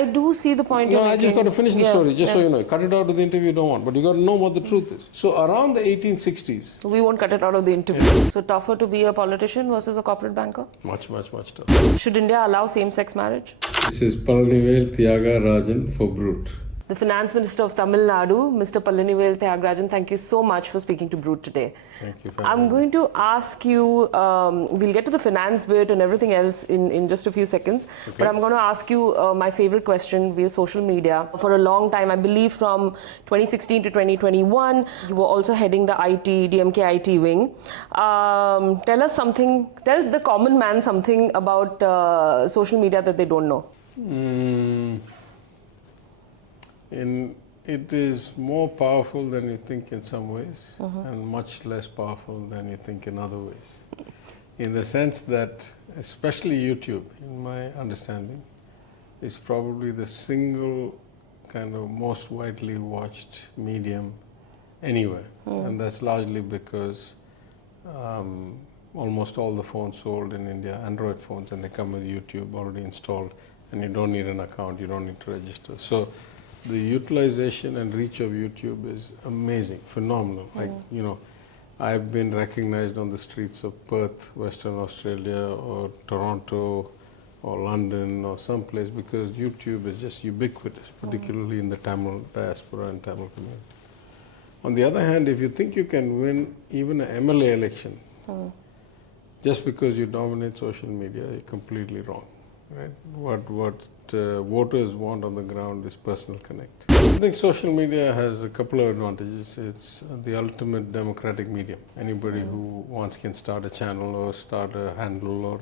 I do see the point No, you're I just making. got to finish the story, just so you know. Cut it out of the interview you don't want, but you got to know what the truth is. So around the 1860s... We won't cut it out of the interview. So tougher to be a politician versus a corporate banker? Much tougher. Should India allow same-sex marriage? This is Palanivel Thiaga Rajan for Brut. The Finance Minister of Tamil Nadu, Mr. Palanivel Thiaga Rajan, thank you so much for speaking to Brut today. Thank you. I'm going to ask you, we'll get to the finance bit and everything else in just a few seconds, okay. But I'm going to ask you my favorite question via social media. For a long time, I believe from 2016 to 2021, you were also heading the DMK IT wing. Tell us something, tell the common man something about social media that they don't know. It is more powerful than you think in some ways, and much less powerful than you think in other ways. In the sense that, especially YouTube, in my understanding, is probably the single kind of most widely watched medium anywhere. And that's largely because almost all the phones sold in India, Android phones, and they come with YouTube already installed, and you don't need an account, you don't need to register. So the utilization and reach of YouTube is amazing, phenomenal. Like, you know, I've been recognized on the streets of Perth, Western Australia, or Toronto, or London, or someplace, because YouTube is just ubiquitous, particularly in the Tamil diaspora and Tamil community. On the other hand, if you think you can win even an MLA election, just because you dominate social media, you're completely wrong. Right? What voters want on the ground is personal connect. I think social media has a couple of advantages. It's the ultimate democratic medium. Anybody who wants can start a channel or start a handle or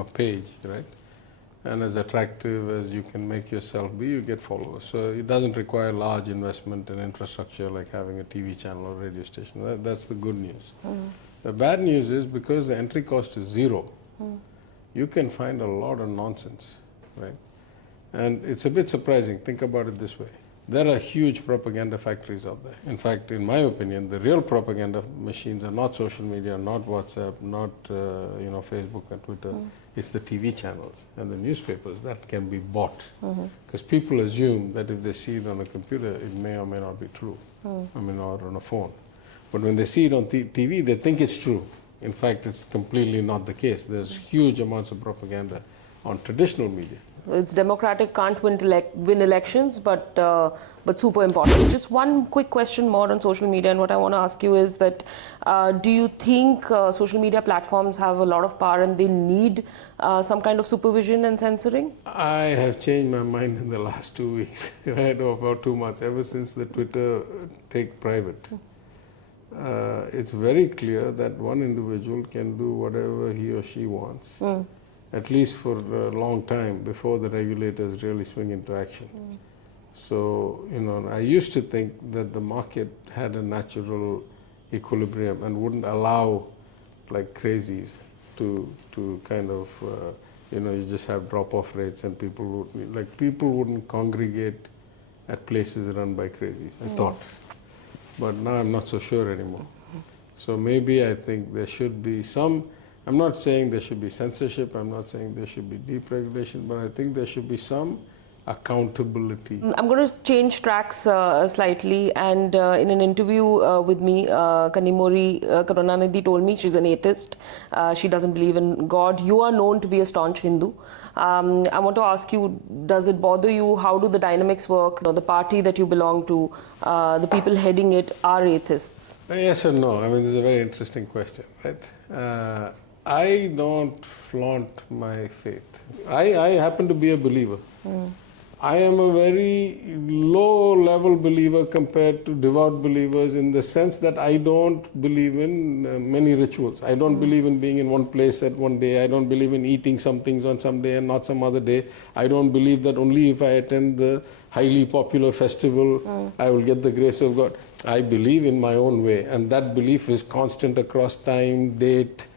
a page, right? And as attractive as you can make yourself be, you get followers. So it doesn't require large investment in infrastructure like having a TV channel or radio station. That's the good news. The bad news is because the entry cost is zero, you can find a lot of nonsense, right? And it's a bit surprising. Think about it this way. There are huge propaganda factories out there. In fact, in my opinion, the real propaganda machines are not social media, not WhatsApp, not Facebook and Twitter. It's the TV channels and the newspapers that can be bought. Because people assume that if they see it on a computer, it may or may not be true. Or on a phone. But when they see it on TV, they think it's true. In fact, it's completely not the case. There's huge amounts of propaganda on traditional media. It's democratic, can't win elections, but super important. Just one quick question more on social media, and what I want to ask you is that do you think social media platforms have a lot of power and they need some kind of supervision and censoring? I have changed my mind in the last 2 weeks, right, or about 2 months, ever since the Twitter take private. It's very clear that one individual can do whatever he or she wants, at least for a long time before the regulators really swing into action. So, I used to think that the market had a natural equilibrium and wouldn't allow like crazies to kind of, you just have drop-off rates and people wouldn't congregate at places run by crazies, I thought. But now I'm not so sure anymore. So maybe I think there should be some, I'm not saying there should be censorship, I'm not saying there should be deep regulation, but I think there should be some accountability. I'm going to change tracks slightly, and in an interview with me, Kanimori Karunanidhi told me she's an atheist. She doesn't believe in God. You are known to be a staunch Hindu. I want to ask you, does it bother you? How do the dynamics work? The party that you belong to, the people heading it are atheists. Yes and no. I mean, this is a very interesting question, right? I don't flaunt my faith. I happen to be a believer. I am a very low-level believer compared to devout believers in the sense that I don't believe in many rituals. I don't believe in being in one place at one day. I don't believe in eating some things on some day and not some other day. I don't believe that only if I attend the highly popular festival, I will get the grace of God. I believe in my own way, and that belief is constant across time, date,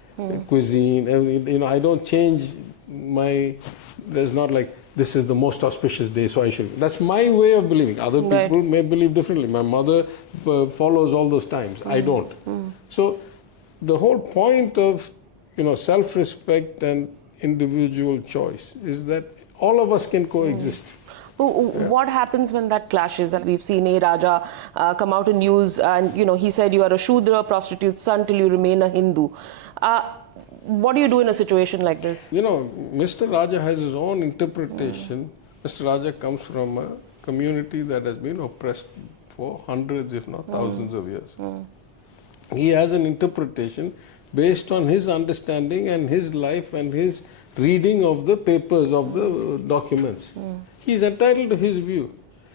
cuisine, everything. I don't change there's not like, this is the most auspicious day, so I should. That's my way of believing. Other people may believe differently. My mother follows all those times. I don't. So the whole point of self-respect and individual choice is that all of us can coexist. What happens when that clashes? And we've seen A. Raja come out in news and, he said you are a Shudra, prostitute's son till you remain a Hindu. What do you do in a situation like this? Mr. Raja has his own interpretation. Mr. Raja comes from a community that has been oppressed for hundreds, if not thousands of years. He has an interpretation based on his understanding and his life and his reading of the papers, of the documents. He's entitled to his view.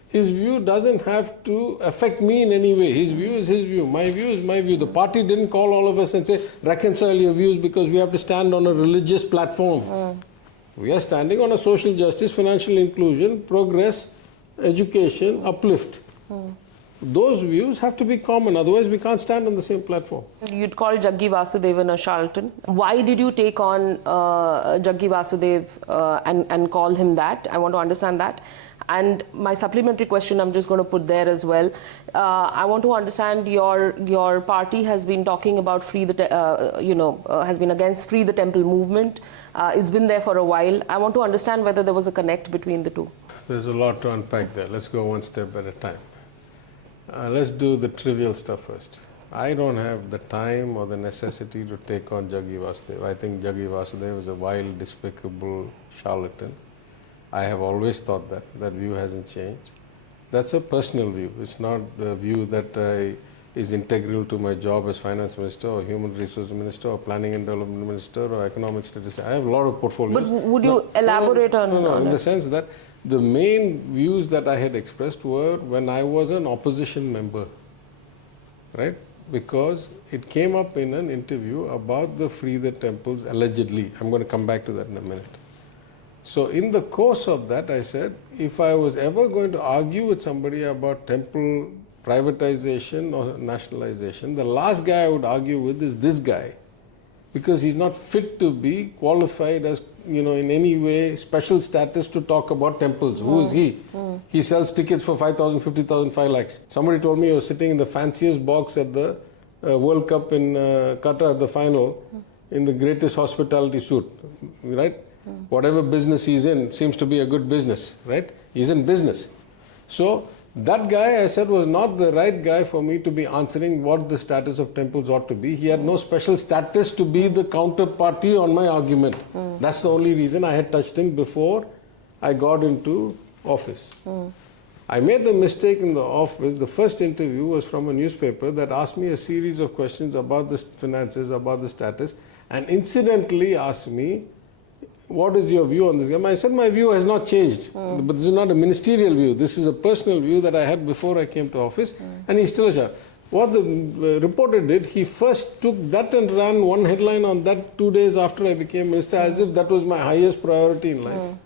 His view doesn't have to affect me in any way. His view is his view. My view is my view. The party didn't call all of us and say, reconcile your views because we have to stand on a religious platform. We are standing on a social justice, financial inclusion, progress, education, uplift. Those views have to be common, otherwise we can't stand on the same platform. You'd call Jaggi Vasudevan a charlatan. Why did you take on Jaggi Vasudev and call him that? I want to understand that. And my supplementary question I'm just going to put there as well. I want to understand your party has been talking about has been against Free the Temple movement. It's been there for a while. I want to understand whether there was a connect between the two. There's a lot to unpack there. Let's go one step at a time. Let's do the trivial stuff first. I don't have the time or the necessity to take on Jaggi Vasudev. I think Jaggi Vasudev is a vile, despicable charlatan. I have always thought that. That view hasn't changed. That's a personal view. It's not the view that is integral to my job as finance minister or human resource minister or planning and development minister or economic statistics. I have a lot of portfolios. But would you elaborate on No, in it? the sense that the main views that I had expressed were when I was an opposition member, right? Because it came up in an interview about the Free the Temples, allegedly. I'm going to come back to that in a minute. So in the course of that, I said, if I was ever going to argue with somebody about temple privatization or nationalization, the last guy I would argue with is this guy, because he's not fit to be qualified as, in any way special status to talk about temples. Who is he? He sells tickets for 5,000, 50,000, 5 lakhs. Somebody told me he was sitting in the fanciest box at the World Cup in Qatar, the final, in the greatest hospitality suite, right? Whatever business he's in seems to be a good business, right? He's in business. So that guy, I said, was not the right guy for me to be answering what the status of temples ought to be. He had no special status to be the counterparty on my argument. That's the only reason I had touched him before I got into office. I made the mistake in the office. The first interview was from a newspaper that asked me a series of questions about the finances, about the status, and incidentally asked me, what is your view on this game? I said, my view has not changed. But this is not a ministerial view. This is a personal view that I had before I came to office. And he's still a shah. What the reporter did, he first took that and ran one headline on that 2 days after I became minister, as if that was my highest priority in life.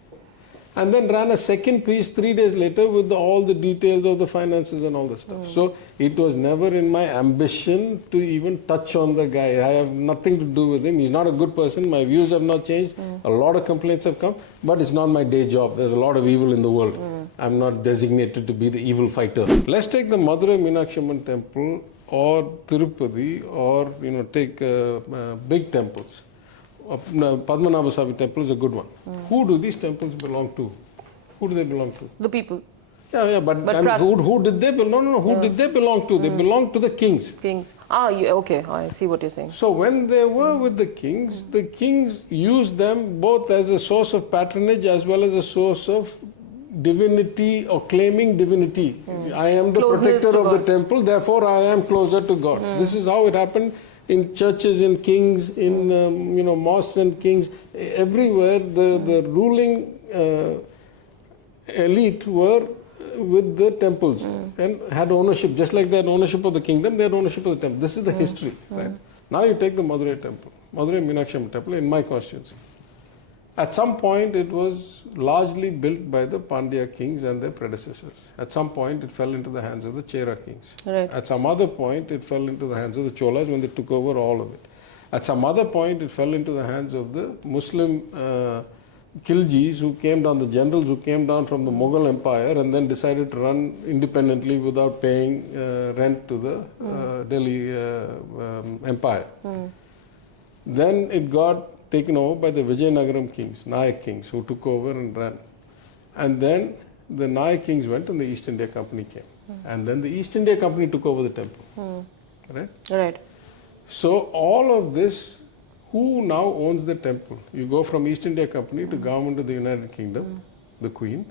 And then ran a second piece 3 days later with all the details of the finances and all the stuff. So it was never in my ambition to even touch on the guy. I have nothing to do with him. He's not a good person. My views have not changed. A lot of complaints have come, but it's not my day job. There's a lot of evil in the world. I'm not designated to be the evil fighter. Let's take the Madurai Meenakshi Amman temple or Tirupati or, take big temples. Padmanabha Swami temple is a good one. Who do these temples belong to? Who do they belong to? The people. Yeah, but who did they belong? No, who did they belong to? They belong to the kings. Kings. Okay, I see what you're saying. So when they were with the kings used them both as a source of patronage as well as a source of divinity or claiming divinity. I am the protector of the temple, therefore I am closer to God. This is how it happened in churches, in kings, in mosques and kings. Everywhere the ruling elite were with the temples and had ownership. Just like they had ownership of the kingdom, they had ownership of the temple. This is the history. Right? Now you take the Madurai temple, Madurai Meenakshi Amman temple in my constituency. At some point it was largely built by the Pandya kings and their predecessors. At some point it fell into the hands of the Chera kings. Right. At some other point it fell into the hands of the Cholas when they took over all of it. At some other point it fell into the hands of the Muslim Khiljis who came down, the generals who came down from the Mughal Empire and then decided to run independently without paying rent to the Delhi Empire. Then it got taken over by the Vijayanagaram kings, Nayak kings, who took over and ran. And then the Nayak kings went and the East India Company came. And then the East India Company took over the temple. Right? Right. So all of this, who now owns the temple? You go from East India Company to government of the United Kingdom, the Queen,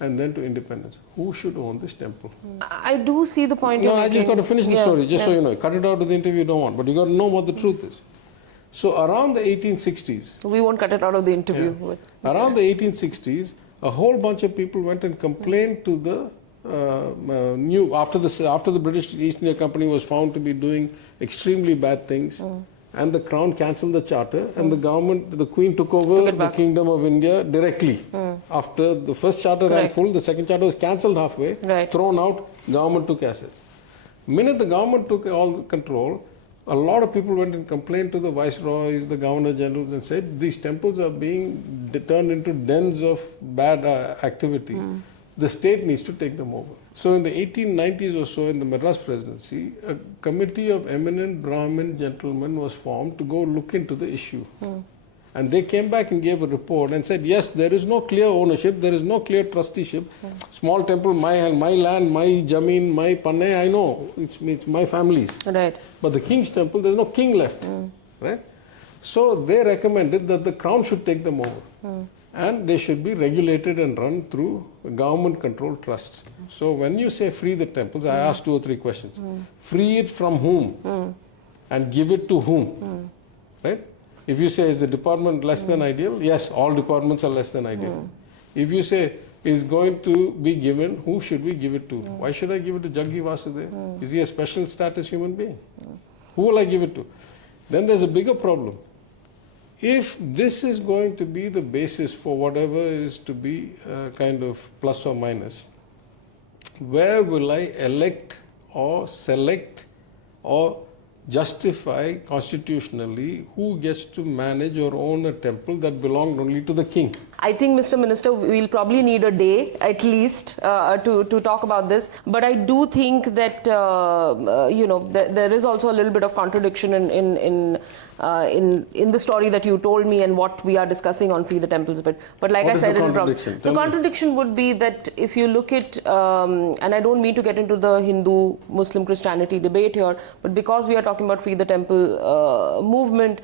and then to independence. Who should own this temple? I do see the point you're No, I making. just got to finish the story, just so you know. Cut it out of the interview, you don't want. But you got to know what the truth is. So around the 1860s, We won't cut it out of the interview. around the 1860s, a whole bunch of people went and complained to the after the British East India Company was found to be doing extremely bad things, and the Crown cancelled the charter, and the government, the Queen took over the Kingdom of India directly. After the first charter ran full, the second charter was cancelled halfway, thrown out, government took assets. Minute the government took all the control, a lot of people went and complained to the viceroys, the governor generals, and said these temples are being turned into dens of bad activity. The state needs to take them over. So in the 1890s or so, in the Madras presidency, a committee of eminent Brahmin gentlemen was formed to go look into the issue. And they came back and gave a report and said, yes, there is no clear ownership, there is no clear trusteeship. Small temple, my land, my jameen, my panne, I know, it's my family's. Right. But the king's temple, there's no king left. Right? So they recommended that the crown should take them over. And they should be regulated and run through government-controlled trusts. So when you say free the temples, I ask 2 or 3 questions. Free it from whom? And give it to whom? Right? If you say, is the department less than ideal? Yes, all departments are less than ideal. If you say, is going to be given, who should we give it to? Why should I give it to Jaggi Vasudev? Is he a special status human being? Who will I give it to? Then there's a bigger problem. If this is going to be the basis for whatever is to be kind of plus or minus, where will I elect or select or justify constitutionally who gets to manage or own a temple that belonged only to the king? I think, Mr. Minister, we'll probably need a day at least to talk about this. But I do think that there is also a little bit of contradiction in the story that you told me and what we are discussing on Free the Temples. But like What I is said, the contradiction would be that if you look at, and I don't mean to get into the Hindu, Muslim, Christianity debate here, but because we are talking about Free the Temple movement,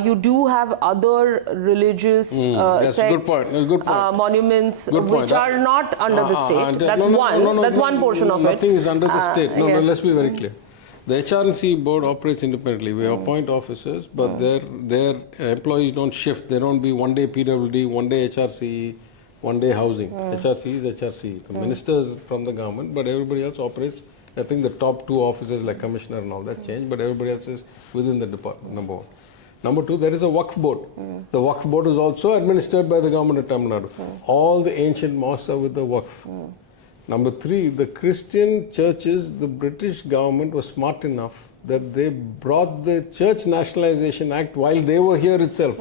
you do have other religious sects. Good point. Monuments Good which are not under the state. That's one portion of it. Nothing is under the state. No, let's be very clear. The HRC board operates independently. We appoint officers, but their employees don't shift. They don't be one day PWD, one day HRC, one day housing. HRC is HRC. The ministers from the government, but everybody else operates. I think the top 2 officers like commissioner and all that change, but everybody else is within the department, number 1. Number 2, there is a Waqf board. The Waqf board is also administered by the government of Tamil Nadu. All the ancient mosques are with the Waqf. Number 3, the Christian churches, the British government was smart enough that they brought the Church Nationalisation Act while they were here itself.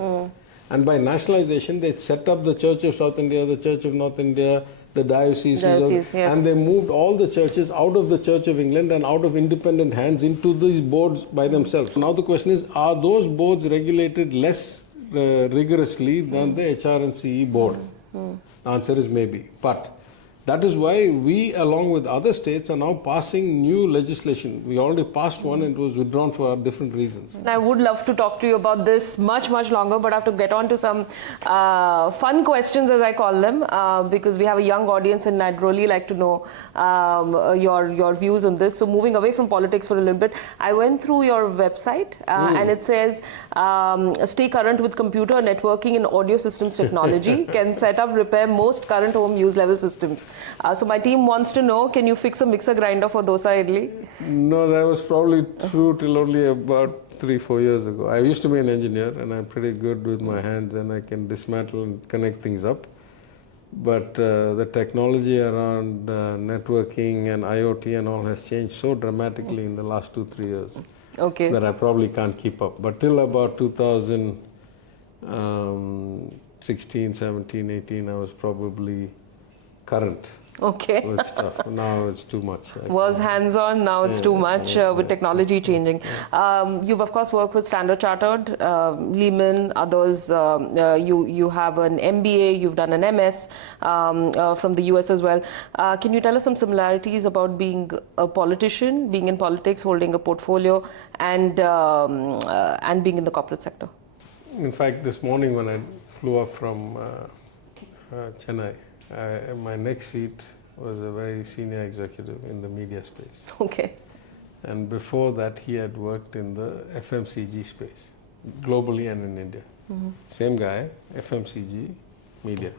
And by nationalisation, they set up the Church of South India, the Church of North India, the dioceses, and they moved all the churches out of the Church of England and out of independent hands into these boards by themselves. Now the question is, are those boards regulated less rigorously than the HR&CE board? The answer is maybe. But that is why we, along with other states, are now passing new legislation. We already passed one and it was withdrawn for different reasons. I would love to talk to you about this much longer, but I have to get on to some fun questions, as I call them, because we have a young audience and I'd really like to know your views on this. So moving away from politics for a little bit, I went through your website and it says, stay current with computer, networking and audio systems technology, can set up, repair most current home use level systems. So my team wants to know, can you fix a mixer grinder for dosa idli? No, that was probably true till only about 3-4 years ago. I used to be an engineer and I'm pretty good with my hands and I can dismantle and connect things up. But the technology around networking and IoT and all has changed so dramatically in the last 2-3 years that I probably can't keep up. But till about 2016, 17, 18, I was probably current. Okay. So it's tough. Now it's too much. Was hands-on, now it's too much with technology changing. You've of course worked with Standard Chartered, Lehman, others. You have an MBA, you've done an MS from the US as well. Can you tell us some similarities about being a politician, being in politics, holding a portfolio, and being in the corporate sector? In fact, this morning when I flew up from Chennai, my next seat was a very senior executive in the media space. Okay. And before that, he had worked in the FMCG space, globally and in India. Same guy, FMCG, media.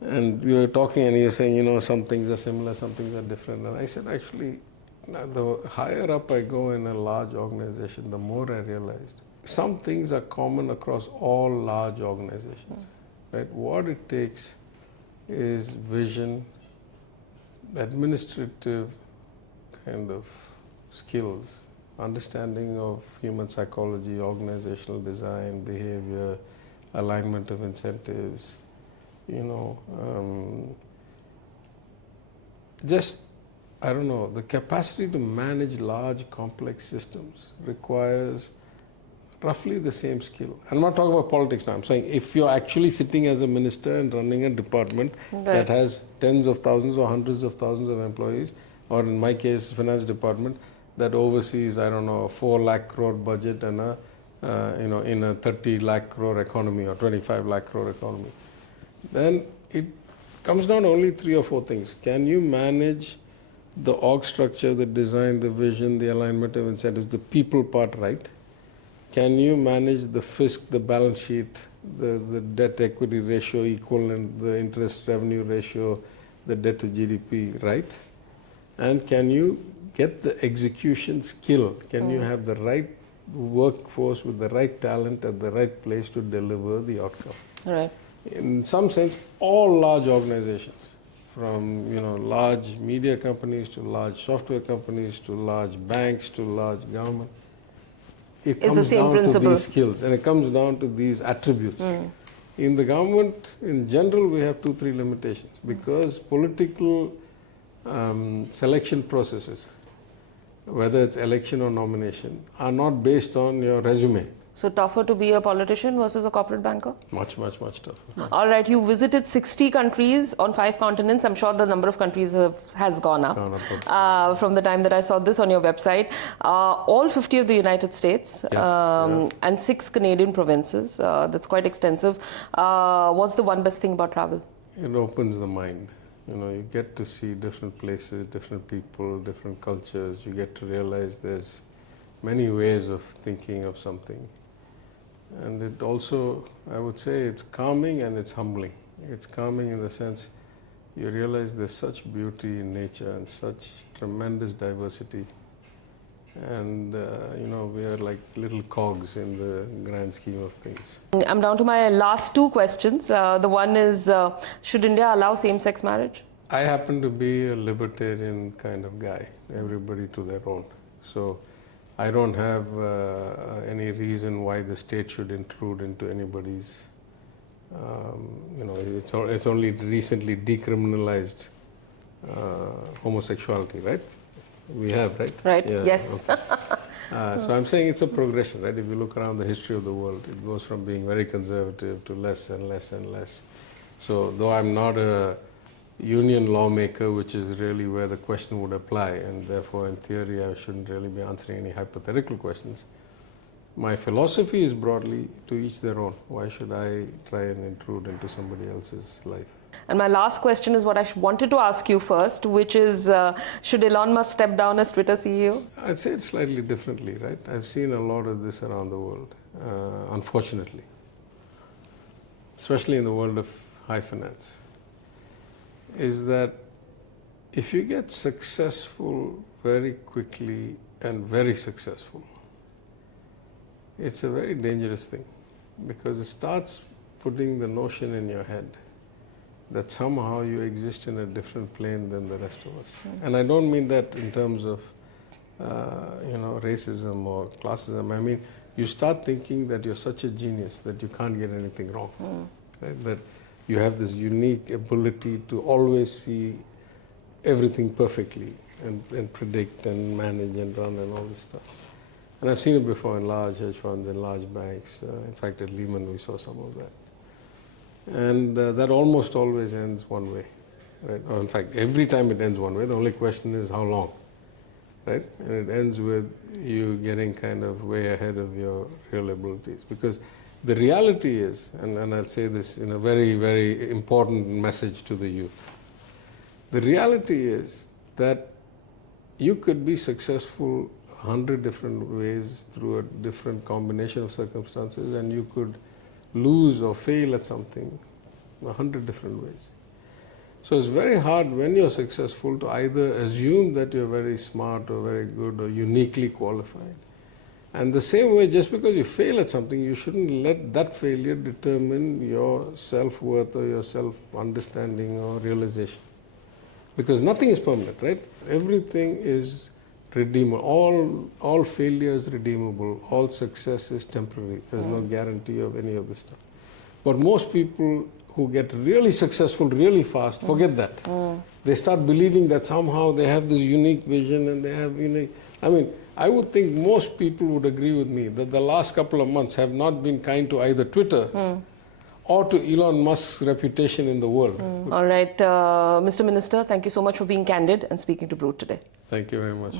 And we were talking and he was saying, you know, some things are similar, some things are different. And I said, actually, the higher up I go in a large organization, the more I realized some things are common across all large organizations. Right? What it takes is vision, administrative kind of skills, understanding of human psychology, organizational design, behavior, alignment of incentives, you know, I don't know, the capacity to manage large complex systems requires roughly the same skill. I'm not talking about politics now. I'm saying if you're actually sitting as a minister and running a department that has tens of thousands or hundreds of thousands of employees, or in my case, finance department that oversees, I don't know, a 4 lakh crore budget and in a 30 lakh crore economy or 25 lakh crore economy, then it comes down to only 3 or 4 things. Can you manage the org structure, the design, the vision, the alignment of incentives, the people part right? Can you manage the fisc, the balance sheet, the debt equity ratio equivalent, the interest revenue ratio, the debt to GDP right? And can you get the execution skill? Can you have the right workforce with the right talent at the right place to deliver the outcome? Right. In some sense, all large organizations, from large media companies to large software companies to large banks to large government, it comes down to these skills and it comes down to these attributes. In the government, in general, we have 2-3 limitations because political selection processes, whether it's election or nomination, are not based on your resume. So tougher to be a politician versus a corporate banker? Much, much, much tougher. All right, you visited 60 countries on 5 continents. I'm sure the number of countries has gone up from the time that I saw this on your website. All 50 of the United States and 6 Canadian provinces. That's quite extensive. What's the one best thing about travel? It opens the mind. You get to see different places, different people, different cultures. You get to realize there's many ways of thinking of something. And it also, I would say, it's calming and it's humbling. It's calming in the sense you realize there's such beauty in nature and such tremendous diversity. And, we are like little cogs in the grand scheme of things. I'm down to my last 2 questions. The one is, should India allow same-sex marriage? I happen to be a libertarian kind of guy, everybody to their own. So I don't have any reason why the state should intrude into anybody's, it's only recently decriminalized homosexuality, right? We have, right? Right, yeah, yes. Okay. So I'm saying it's a progression, right? If you look around the history of the world, it goes from being very conservative to less and less and less. So though I'm not a union lawmaker, which is really where the question would apply, and therefore in theory I shouldn't really be answering any hypothetical questions. My philosophy is broadly to each their own. Why should I try and intrude into somebody else's life? And my last question is what I wanted to ask you first, which is, should Elon Musk step down as Twitter CEO? I'd say it slightly differently, right? I've seen a lot of this around the world, unfortunately, especially in the world of high finance, is that if you get successful very quickly and very successful, it's a very dangerous thing because it starts putting the notion in your head that somehow you exist in a different plane than the rest of us. And I don't mean that in terms of racism or classism. I mean, you start thinking that you're such a genius that you can't get anything wrong. Right? That you have this unique ability to always see everything perfectly and predict and manage and run and all this stuff. And I've seen it before in large hedge funds and large banks. In fact, at Lehman, we saw some of that. And that almost always ends one way. Right? Or in fact, every time it ends one way. The only question is how long. Right? And it ends with you getting kind of way ahead of your real abilities. Because the reality is, and I'll say this in a very, very important message to the youth, the reality is that you could be successful 100 different ways through a different combination of circumstances, and you could lose or fail at something 100 different ways. So it's very hard when you're successful to either assume that you're very smart or very good or uniquely qualified. And the same way, just because you fail at something, you shouldn't let that failure determine your self-worth or your self-understanding or realization. Because nothing is permanent, right? Everything is redeemable. All failure is redeemable. All success is temporary. There's no guarantee of any of this stuff. But most people who get really successful really fast forget that. They start believing that somehow they have this unique vision and they have unique... I mean, I would think most people would agree with me that the last couple of months have not been kind to either Twitter or to Elon Musk's reputation in the world. All right, Mr. Minister, thank you so much for being candid and speaking to Brut today. Thank you very much.